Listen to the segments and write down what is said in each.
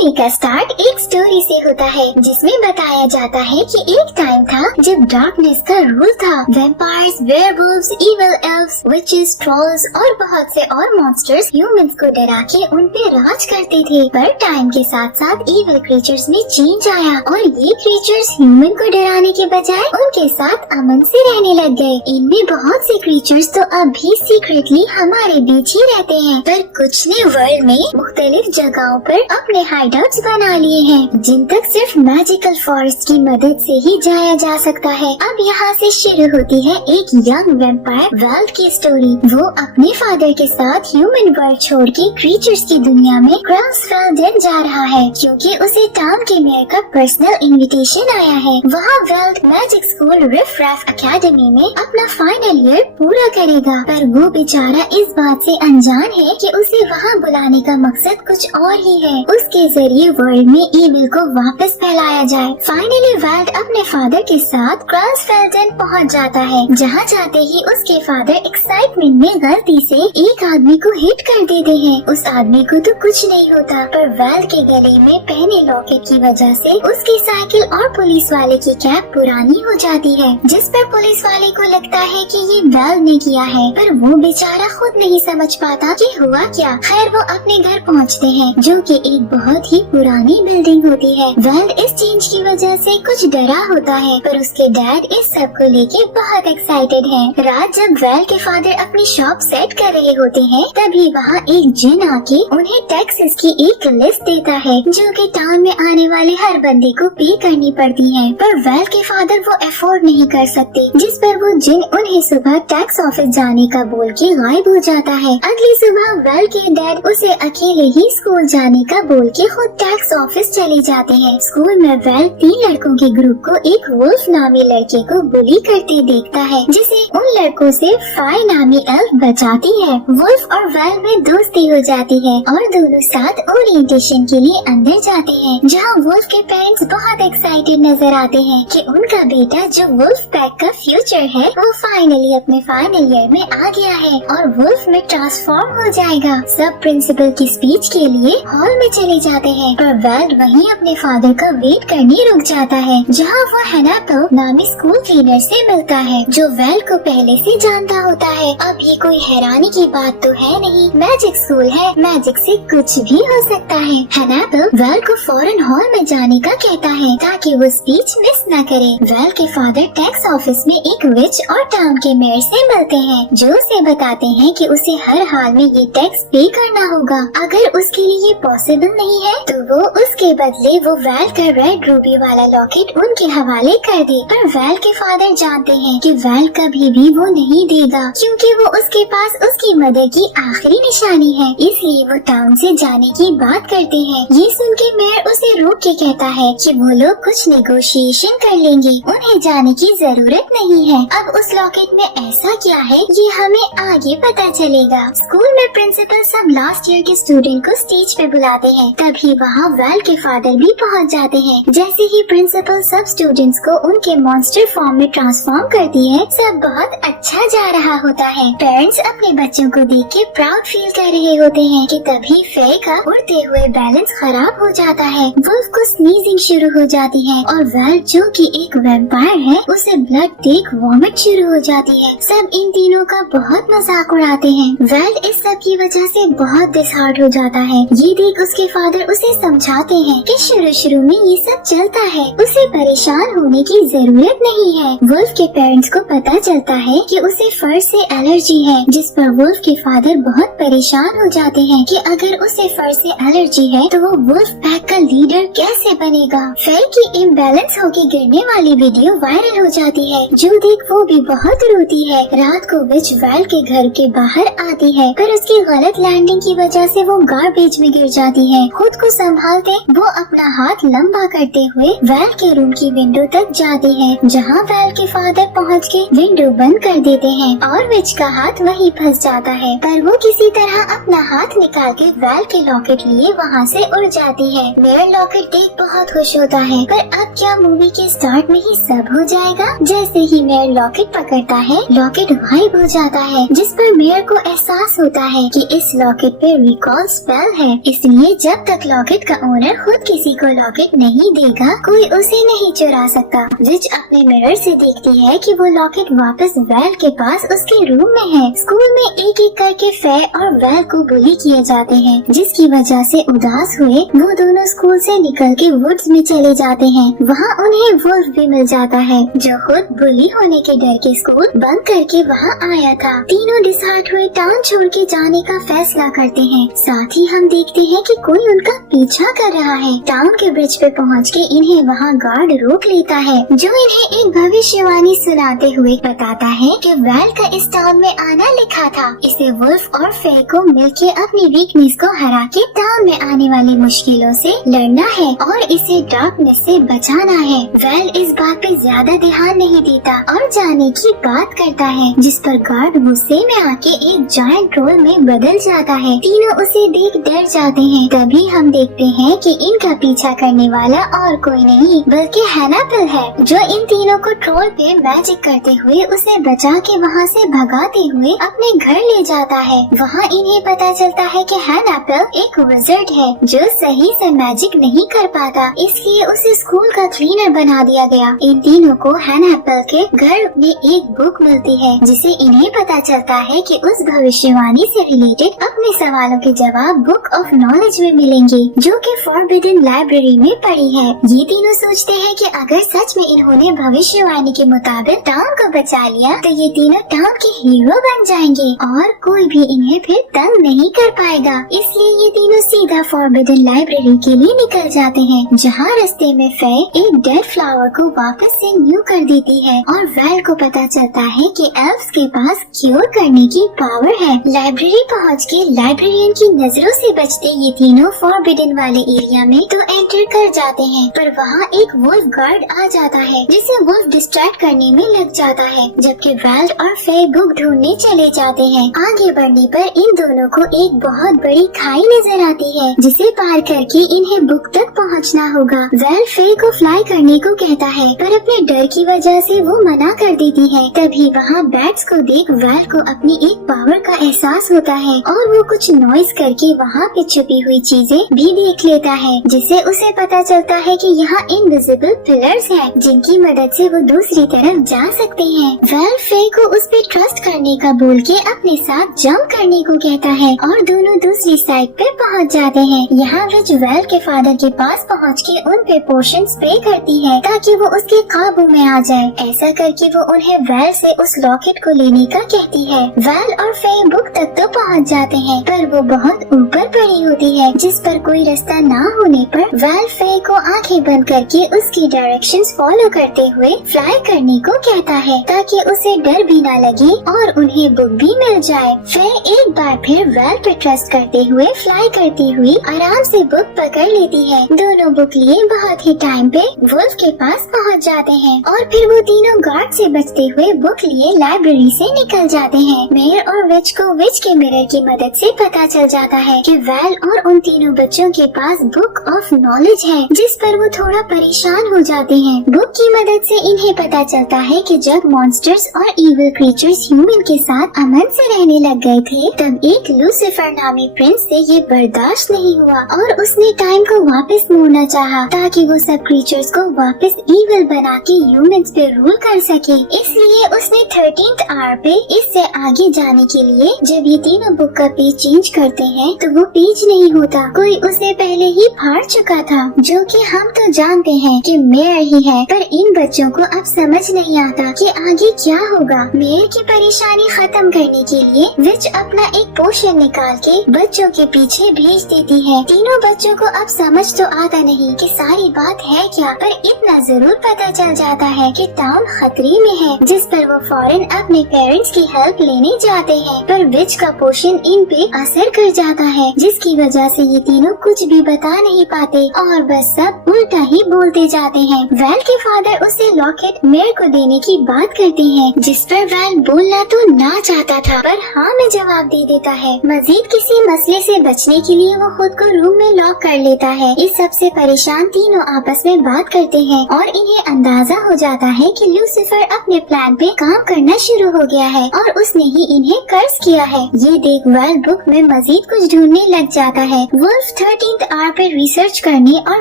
Movie का start एक story से होता है जिसमें बताया जाता है कि एक टाइम था जब डार्कनेस का रूल था। Vampires, werewolves, evil elves, witches, trolls और बहुत से और मॉन्स्टर्स ह्यूमंस को डरा के उन पे राज करते थे। पर टाइम के साथ साथ इविल क्रीचर्स में चेंज आया और ये क्रीचर्स ह्यूमन को डराने के बजाय उनके साथ अमन से रहने लग गए। इनमें बहुत से क्रीचर्स तो अब भी सीक्रेटली हमारे बीच ही रहते हैं, पर कुछ ने वर्ल्ड में मुख्तलिफ जगहों पर अपने हाइडआउट्स बना लिए हैं, जिन तक सिर्फ मैजिकल फॉरेस्ट की मदद से ही जाया जा सकता है। अब यहाँ से शुरू होती है एक यंग वैम्पायर वेल्ड की स्टोरी। वो अपने फादर के साथ ह्यूमन वर्ल्ड छोड़ के क्रीचर्स की दुनिया में क्राउसफेल्डन जा रहा है, क्योंकि उसे टाउन के मेयर का पर्सनल इनविटेशन आया है। वहाँ वेल्ड मैजिक स्कूल रिफ रैफ अकेडमी में अपना फाइनल ईयर पूरा करेगा, पर वो बेचारा इस बात से अनजान है कि उसे वहाँ बुलाने का मकसद कुछ और ही है। उसके जरिए वर्ल्ड में ईविल को वापस फैलाया जाए। फाइनली वेल्ड अपने फादर के साथ क्राउसफेल्डन पहुँच जाता है, जहाँ जाते ही उसके फादर एक्साइटमेंट में गलती से एक आदमी को हिट कर देते हैं। उस आदमी को तो कुछ नहीं होता, पर वेल्ड के गले में पहने लॉकेट की वजह से उसकी साइकिल और पुलिस वाले की कैप पुरानी हो जाती है, जिस पर पुलिस वाले को लगता है कि ये वेल्ड ने किया है, पर वो बेचारा खुद नहीं समझ पाता कि हुआ क्या। खैर वो अपने घर पहुंचते हैं, जो कि एक बहुत ही पुरानी बिल्डिंग होती है। वेल्ड इस चेंज की वजह से कुछ डरा होता है, पर उसके डैड इस सब को लेके बहुत एक्साइटेड हैं। रात जब वेल्ड के फादर अपनी शॉप सेट कर रहे होते हैं, तभी वहाँ एक जिन आके उन्हें टैक्सेस की एक लिस्ट देता है, जो कि टाउन में आने वाले हर बंदे को पे करनी पड़ती है। पर वेल्ड के फादर वो अफोर्ड नहीं कर सकते, जिस पर वो जिन उन्हें सुबह टैक्स ऑफिस जाने का बोल के गायब हो जाता है। अगली सुबह वेल्ड के डैड उसे अकेले ही स्कूल जाने का बोल के खुद टैक्स ऑफिस चले जाते हैं। स्कूल में वेल्ड 3 लड़कों के ग्रुप को एक वुल्फ नामी लड़के को बुली करते देखता है, जिसे उन लड़कों से फाई नामी एल्फ बचाती है। वुल्फ और वेल्ड में दोस्ती हो जाती है और दोनों साथ ओरिएंटेशन के लिए अंदर जाते हैं, जहाँ वुल्फ के पेरेंट्स बहुत एक्साइटेड नजर आते हैं कि उनका बेटा जो वुल्फ पैक का फ्यूचर है वो फाइनली अपने फाइनल ईयर में आ गया है और वुल्फ में ट्रांसफॉर्म हो जाएगा। सब प्रिंसिपल की स्पीच के लिए हॉल में चले जाते हैं, पर वेल्ड वहीं अपने फादर का वेट करने रुक जाता है, जहाँ वो हैनापल नामी स्कूल क्लीनर से मिलता है, जो वेल्ड को पहले से जानता होता है। अब ये कोई हैरानी की बात तो है नहीं, मैजिक स्कूल है, मैजिक से कुछ भी हो सकता है। हैनापल वेल्ड को फौरन हॉल में जाने का कहता है ताकि वो स्पीच मिस न करे। वेल्ड के फादर टैक्स ऑफिस में एक विच और टाउन के मेयर से मिलते हैं, जो उसे बताते हैं कि उसे हर हाल में ये टैक्स पे करना होगा। अगर उसके लिए ये पॉसिबल नहीं है तो वो उसके बदले वो वेल्ड का रेड रूबी वाला लॉकेट उनके हवाले कर दे। पर वेल्ड के फादर जानते हैं कि वेल्ड कभी भी वो नहीं देगा, क्योंकि वो उसके पास उसकी मदर की आखिरी निशानी है, इसलिए वो टाउन से जाने की बात करते हैं। ये सुन के मेयर उसे रोक के कहता है कि वो लोग कुछ नेगोशिएशन कर लेंगे, उन्हें जाने की जरूरत नहीं है। अब उस लॉकेट में ऐसा क्या है ये हमें आगे पता चलेगा। स्कूल में प्रिंसिपल सब लास्ट ईयर के स्टूडेंट को स्टेज पे बुलाते हैं, तभी वहाँ वेल्ड के फादर भी पहुँच जाते हैं। जैसे ही प्रिंसिपल सब स्टूडेंट्स को उनके मॉन्स्टर फॉर्म में ट्रांसफॉर्म करती है, सब बहुत अच्छा जा रहा होता है। पेरेंट्स अपने बच्चों को देख के प्राउड फील कर रहे होते हैं कि तभी फे का उड़ते हुए बैलेंस खराब हो जाता है। वुल्फ को स्नीजिंग शुरू हो जाती है और वेल्ड जो कि एक वैम्पायर है उसे ब्लड देख वॉमिट शुरू हो जाती है। सब इन तीनों का बहुत मजाक उड़ाते हैं। वेल्ड इस सब की वजह से बहुत डिसहार्ट हो जाता है। ये देख उसके फादर उसे समझाते हैं कि शुरू में ये सब चलता है, उसे परेशान होने की जरूरत नहीं है। वुल्फ के पेरेंट्स को पता चलता है कि उसे फर से एलर्जी है, जिस पर वुल्फ के फादर बहुत परेशान हो जाते हैं कि अगर उसे फर से एलर्जी है तो वो वुल्फ पैक का लीडर कैसे बनेगा। फे की इम्बैलेंस होके गिरने वाली वीडियो वायरल हो जाती है, जो देख वो भी बहुत रोती है। रात को विच वेल्ड के घर के बाहर आती है, पर उसकी गलत लैंडिंग की वजह से वो गार्बेज में गिर जाती है। खुद को संभालते वो अपना हाथ लंबा करते हुए वेल्ड के रूम की विंडो तक जाती है, जहाँ वेल्ड के फादर पहुँच के विंडो बंद कर देते हैं और विच का हाथ वहीं फंस जाता है। पर वो किसी तरह अपना हाथ निकाल के वेल्ड के लॉकेट लिए वहाँ से उड़ जाती है। मेयर लॉकेट देख बहुत खुश होता है, पर अब क्या मूवी के स्टार्ट में ही सब हो जाएगा। जैसे ही मेयर लॉकेट पकड़ता है, लॉकेट गायब हो जाता है, जिस पर मेयर को एहसास होता है कि इस लॉकेट पे रिकॉल स्पेल है, इसलिए जब तक लॉकेट का ओनर खुद किसी को लॉकेट नहीं देगा, कोई उसे नहीं चुरा सकता। विच अपने मिरर से देखती है कि वो लॉकेट वापस वेल के पास उसके रूम में है। स्कूल में एक एक करके फे और वेल को बुली किए जाते हैं, जिसकी वजह से उदास हुए वो दोनों स्कूल से निकल के वुड्स में चले जाते हैं। वहाँ उन्हें वुल्फ भी मिल जाता है, जो खुद बुली होने के डर के स्कूल बंद करके वहाँ आया था। तीनों डिसाइड हुए टाउन छोड़ के जाने का फैसला करते हैं। साथ ही हम देखते हैं कि कोई उनका पीछा कर रहा है। टाउन के ब्रिज पे पहुँच के इन्हें वहाँ गार्ड रोक लेता है, जो इन्हें एक भविष्यवाणी सुनाते हुए बताता है कि वेल का इस टाउन में आना लिखा था। इसे वुल्फ और फे को मिलके अपनी वीकनेस को हरा के टाउन में आने वाली मुश्किलों से लड़ना है और इसे डार्कनेस से बचाना है। वेल इस बात पे ज्यादा ध्यान नहीं देता और जाने की बात करता है, जिस पर गार्ड गुस्से में आके एक जायंट ट्रोल में बदल जाता है। तीनों उसे देख डर जाते हैं। तभी हम देखते हैं कि इनका पीछा करने वाला और कोई नहीं बल्कि हैनापेल है, जो इन तीनों को ट्रोल पे मैजिक करते हुए उसे बचा के वहाँ से भगाते हुए अपने घर ले जाता है। वहाँ इन्हें पता चलता है कि हैनापेल एक विज़र्ड है जो सही से मैजिक नहीं कर पाता, इसलिए उसे स्कूल का क्लीनर बना दिया गया। इन तीनों को हैनापेल के घर में एक बुक मिलती है, जिसे इन्हें पता चलता है कि उस भविष्यवाणी से रिलेटेड अपने सवालों के जवाब बुक ऑफ नॉलेज में मिलेंगे, जो कि फॉरबिडन लाइब्रेरी में पड़ी है। ये तीनों सोचते हैं कि अगर सच में इन्होंने भविष्यवाणी के मुताबिक टाउन को बचा लिया तो ये तीनों टाउन के हीरो बन जाएंगे और कोई भी इन्हें फिर तंग नहीं कर पाएगा। इसलिए ये तीनों सीधा फॉरबिडन लाइब्रेरी के लिए निकल जाते हैं, जहाँ रास्ते में फे एक डेड फ्लावर को वापस से न्यू कर देती है और वेल को पता चलता है कि एल्फ्स के पास क्योर करने की पावर है। लाइब्रेरी पहुँच के लाइब्रेरियन की नजरों से बचते ये तीनों फॉरबिडन वाले एरिया में तो एंटर कर जाते हैं, पर वहाँ एक वुल्फ गार्ड आ जाता है, जिसे वुल्फ डिस्ट्रैक्ट करने में लग जाता है, जबकि वेल और फे बुक ढूंढने चले जाते हैं। आगे बढ़ने पर इन दोनों को एक बहुत बड़ी खाई नजर आती है, जिसे पार करके इन्हें बुक तक पहुंचना होगा। वेल फे को फ्लाई करने को कहता है, पर अपने डर की वजह से वो मना कर देती है। तभी वहाँ बैट्स को देख वेल को अपनी एक पावर का एहसास होता है और वो कुछ नॉइज करके वहाँ पे छुपी हुई चीजें भी देख लेता है, जिसे उसे पता चलता है कि यहाँ इनविजिबल पिलर्स हैं, जिनकी मदद से वो दूसरी तरफ जा सकते हैं। वेल फे को उस पे ट्रस्ट करने का बोल के अपने साथ जंप करने को कहता है और दोनों दूसरी साइड पे पहुंच जाते हैं। यहाँ विच वेल के फादर के पास पहुँच के उन पे पोशन स्प्रे करती है ताकि वो उसके काबू में आ जाए। ऐसा करके वो उन्हें वेल से उस लॉकेट को लेने का कहती है। वेल और फे बुक तक तो पहुँच जाते हैं, पर वो बहुत ऊपर पड़ी होती है, जिस पर कोई रास्ता न होने पर वेल फे को आंखें बंद करके उसकी डायरेक्शंस फॉलो करते हुए फ्लाई करने को कहता है, ताकि उसे डर भी न लगे और उन्हें बुक भी मिल जाए। फे एक बार फिर वेल पे ट्रस्ट करते हुए फ्लाई करती हुई आराम से बुक पकड़ लेती है। दोनों बुक लिए बहुत ही टाइम पे वुल्फ के पास पहुंच जाते हैं और फिर वो तीनों गार्ड से बचते हुए बुक लिए लाइब्रेरी से निकल जाते हैं। मेयर और विच को विच के मिरर की मदद से पता चल जाता है कि वेल और उन तीनों बच्चों के पास बुक ऑफ नॉलेज है, जिस पर वो थोड़ा परेशान हो जाते हैं। बुक की मदद से इन्हें पता चलता है कि जब मॉन्स्टर्स और इविल क्रीचर्स ह्यूमन के साथ अमन से रहने लग गए थे, तब एक लूसीफर नामी प्रिंस से ये बर्दाश्त नहीं हुआ और उसने टाइम को वापस मोड़ना चाहा ताकि वो सब क्रीचर्स को वापस इविल बना के ह्यूमंस पे रूल कर सके। इसलिए उसने 13th आवर पे इससे आगे जाने के लिए जब ये तीनों बुक का पेज चेंज करते हैं तो वो पेज नहीं होता, कोई उसे पहले ही फाड़ चुका था, जो कि हम तो जानते हैं कि मेयर ही है। पर इन बच्चों को अब समझ नहीं आता कि आगे क्या होगा। मेयर की परेशानी खत्म करने के लिए विच अपना एक पोशन निकाल के बच्चों के पीछे भेज देती है। तीनों बच्चों को अब समझ तो आता नहीं कि सारी बात है क्या, पर इतना जरूर पता चल जाता है कि टाउन खतरे में है, जिस पर वो फौरन अपने पेरेंट्स की हेल्प लेने जाते हैं। पर विच का पोशन इन पे असर कर जाता है, जिसकी वजह से ये तीनों कुछ भी बता नहीं पाते और बस सब उल्टा ही बोलते जाते हैं। वेल के फादर उसे लॉकेट मेयर को देने की बात करते हैं, जिस पर वेल बोलना तो ना चाहता था पर हाँ में जवाब दे देता है। मजीद किसी मसले से बचने के लिए वो खुद को रूम में लॉक कर लेता है। इस सबसे परेशान तीनों आपस में बात करते हैं और इन्हें अंदाजा हो जाता है कि लूसीफर अपने प्लान पे काम करना शुरू हो गया है और उसने ही इन्हें कर्ज किया है। ये देख वेल बुक में मजीद कुछ ढूंढने लग जाता है। वुल्फ 13th आवर पे रिसर्च करने और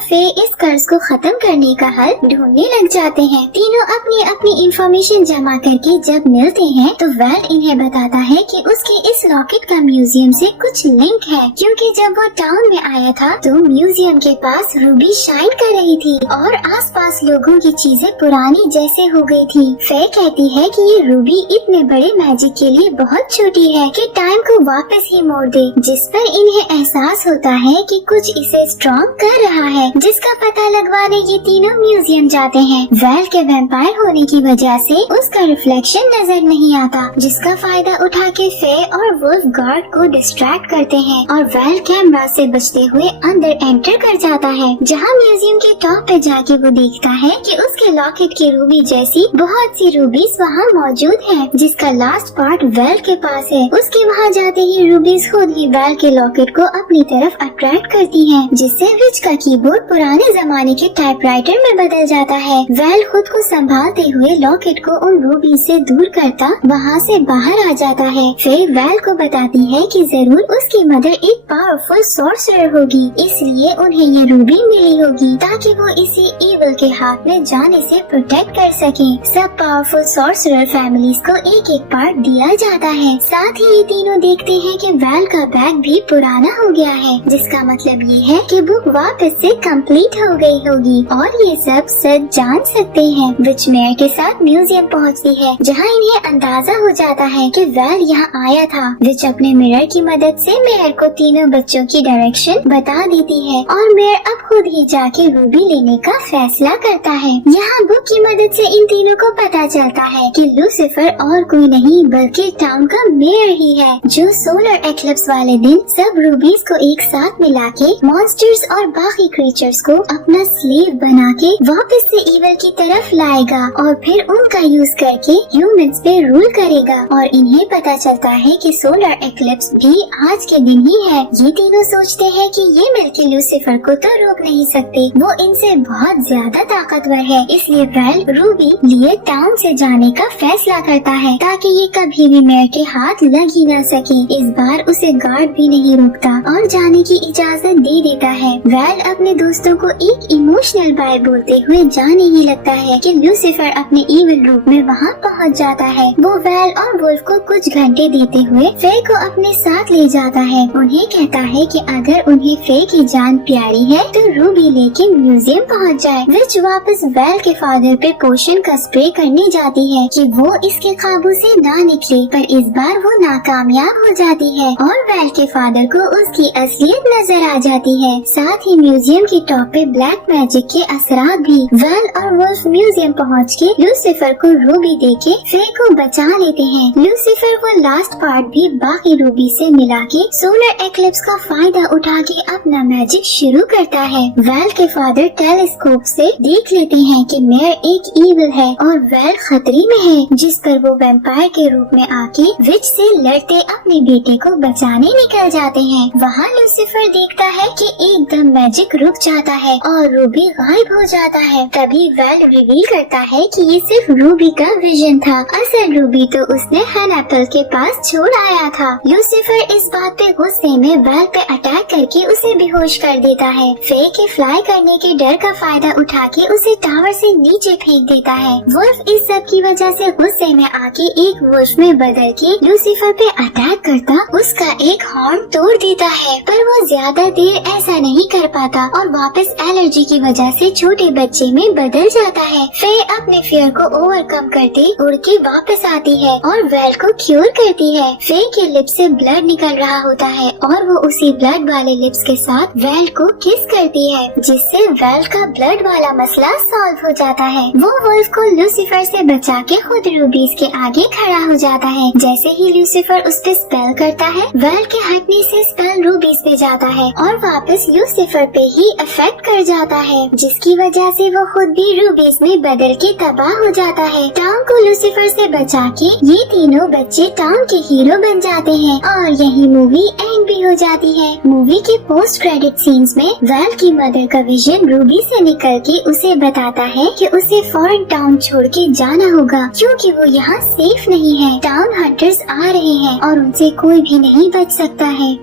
फे इस कर्ज को खत्म करने का हल ढूंढने लग जाते हैं। तीनों अपनी अपनी इंफॉर्मेशन जमा करके जब मिलते हैं तो वेल इन्हें बताता है कि उसके इस लॉकेट का म्यूजियम से कुछ लिंक है, क्योंकि जब वो टाउन में आया था तो म्यूजियम के पास रूबी शाइन कर रही थी और आसपास लोगों की चीजें पुरानी जैसे हो गई थी। फे कहती है कि ये रूबी इतने बड़े मैजिक के लिए बहुत छोटी है कि टाइम को वापस ही मोड़ दे, जिस पर इन्हें एहसास होता है कि कुछ इसे स्ट्रॉन्ग कर रहा है, जिसका पता लगवाने ये तीनों म्यूजियम जाते हैं। वेल के वैम्पायर होने की वजह से उसका रिफ्लेक्शन नजर नहीं आता, जिसका फायदा उठा के फे और वुल्फ गार्ड को डिस्ट्रैक्ट करते हैं और वेल कैमरा से बचते हुए अंदर एंटर कर जाता है, जहां म्यूजियम के टॉप पे जाके वो देखता है कि उसके लॉकेट की रूबी जैसी बहुत सी रूबीज वहाँ मौजूद है, जिसका लास्ट पार्ट वेल के पास है। उसके वहाँ जाते ही रूबीज खुद ही वेल के लॉकेट को अपनी तरफ अट्रैक्ट करती हैं, जिससे विच का कीबोर्ड पुराने जमाने के टाइपराइटर में बदल जाता है। वेल खुद को संभालते हुए लॉकेट को उन रूबीज से दूर करता वहाँ से बाहर आ जाता है। फिर वेल को बताती है कि जरूर उसकी मदर एक पावरफुल सॉर्सरर होगी, इसलिए उन्हें ये रूबी मिली होगी ताकि वो इसे ईवल के हाथ में जाने से प्रोटेक्ट कर सके। सब पावरफुल सॉर्सरर फैमिलीज को एक एक पार्ट दिया जाता है। साथ ही ये तीनों देखते हैं कि वेल का बैग भी पुराना हो गया है, जिसका मतलब ये है कि बुक वापस से कंप्लीट हो गई होगी और ये सब सच जान सकते हैं। विच मेयर के साथ म्यूजियम पहुँचती है, जहाँ इन्हें अंदाजा हो जाता है कि वेल यहाँ आया था। विच अपने मिरर की मदद से मेयर को तीनों बच्चों की डायरेक्शन बता देती है और मेयर अब खुद ही जाके रूबी लेने का फैसला करता है। यहाँ बुक की मदद से इन तीनों को पता चलता है कि लूसीफर और कोई नहीं बल्कि टाउन का मेयर ही है, जो सोलर एक्लिप्स वाले दिन सब रूबीज को एक साथ मिला के मॉन्स्टर्स और बाकी क्रीचर्स को अपना स्लेव बना के वापस से ईवल की तरफ लाएगा और फिर उनका यूज करके ह्यूमंस पे रूल करेगा। और इन्हें पता चलता है कि सोलर एक्लिप्स भी आज के दिन ही है। ये तीनों सोचते हैं कि ये मिलके लूसीफर को तो रोक नहीं सकते, वो इनसे बहुत ज्यादा ताकतवर है, इसलिए वेल रूबी लिए टाउन से जाने का फैसला करता है ताकि ये कभी भी मेयर के हाथ लग ही न सके। इस बार उसे गार्ड भी नहीं रोकता और जाने की इजाजत दे देता है। वेल अपने दोस्तों को एक इमोशनल बाय बोलते हुए जाने ही लगता है कि लूसीफर अपने इविल रूप में वहाँ पहुँच जाता है। वो वेल और वुल्फ को कुछ घंटे देते हुए फे को अपने साथ ले जाता है। उन्हें कहता है कि अगर उन्हें फे की जान प्यारी है तो रूबी लेके म्यूजियम पहुँच जाए। विच वापस वेल के फादर पे पोशन का स्प्रे करने जाती है कि वो इसके काबू से ना निकले, पर इस बार वो नाकामयाब हो जाती है और वेल के फादर को उसकी असलियत नजर आ जाती है। साथ ही म्यूजियम के टॉप पे ब्लैक मैजिक के असरात भी। वेल और वुल्फ म्यूजियम पहुँच के लूसीफर को रूबी देके फे को बचा लेते हैं। लूसीफर वो लास्ट पार्ट भी बाकी रूबी से मिला के सोलर एक्लिप्स का फायदा उठा के अपना मैजिक शुरू करता है। वेल के फादर टेलीस्कोप से देख लेते हैं कि मेयर एक ईविल है और वेल खतरे में है, जिस पर वो वैम्पायर के रूप में आके विच से लड़ते अपने बेटे को बचाने निकल जाते हैं। वहाँ लूसीफर देखता है कि एकदम मैजिक रुक जाता है और रूबी गायब हो जाता है। तभी वेल रिवील करता है कि ये सिर्फ रूबी का विजन था, असल रूबी तो उसने हैनापल के पास छोड़ आया था। लूसीफर इस बात पे गुस्से में वेल पे अटैक करके उसे बेहोश कर देता है। फे के फ्लाई करने के डर का फायदा उठा के उसे टावर से नीचे फेंक देता है। वुल्फ इस सब की वजह से गुस्से में आके एक वुल्फ में बदल के लूसीफर पे अटैक करता उसका एक हॉर्न तोड़ देता है, पर वो ज्यादा देर ऐसा नहीं कर पाता और वापस एलर्जी की वजह से छोटे बच्चे में बदल जाता है। फे अपने फियर को ओवरकम करते उड़ के वापस आती है और वेल को क्यूर करती है। फे के लिप्स से ब्लड निकल रहा होता है और वो उसी ब्लड वाले लिप्स के साथ वेल को किस करती है, जिससे वेल का ब्लड वाला मसला सॉल्व हो जाता है। वो वुल्फ को लूसीफर से बचा के खुद रूबीज के आगे खड़ा हो जाता है। जैसे ही लूसीफर उस पे स्पेल करता है, वेल के हटने से स्पेल रूबीज पे जाता है और वापस लूसीफर पे ही अफेक्ट कर जाता है, जिसकी वजह से वो खुद भी रूबीज में बदल के तबाह हो जाता है। टॉम को लूसीफर से बचा के ये तीनों बच्चे टॉम के हीरो बन जाते हैं और यही मूवी एंड भी हो जाती है। मूवी के पोस्ट क्रेडिट सीन्स में वैल की मदर का विजन रूबी से निकल के उसे बताता है कि उसे फॉरेन टाउन छोड़ के जाना होगा, क्योंकि वो यहाँ सेफ नहीं है। टाउन हंटर्स आ रहे हैं और उनसे कोई भी नहीं बच सकता है।